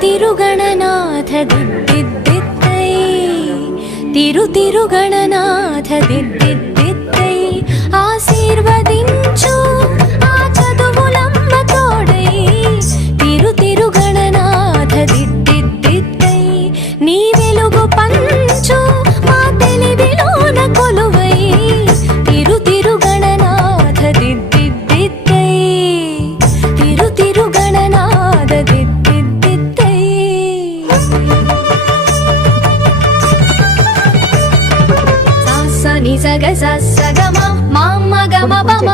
తిరుగణనాథ దిద్దిద్దై తిరుగణనాథ దిద్దిద్దై ఆశీర్వదించు ఆ చదువులమ్మ తోడై తిరుగణనాథ దిద్దిద్దై నీ వెలుగు పంచు మా తెలివిలోన కొలువై తిరుగణనాథ దిద్దిద్దై తిరుగణనాథ దిద్దిద్దై సగ సగమ మామ గమ పమ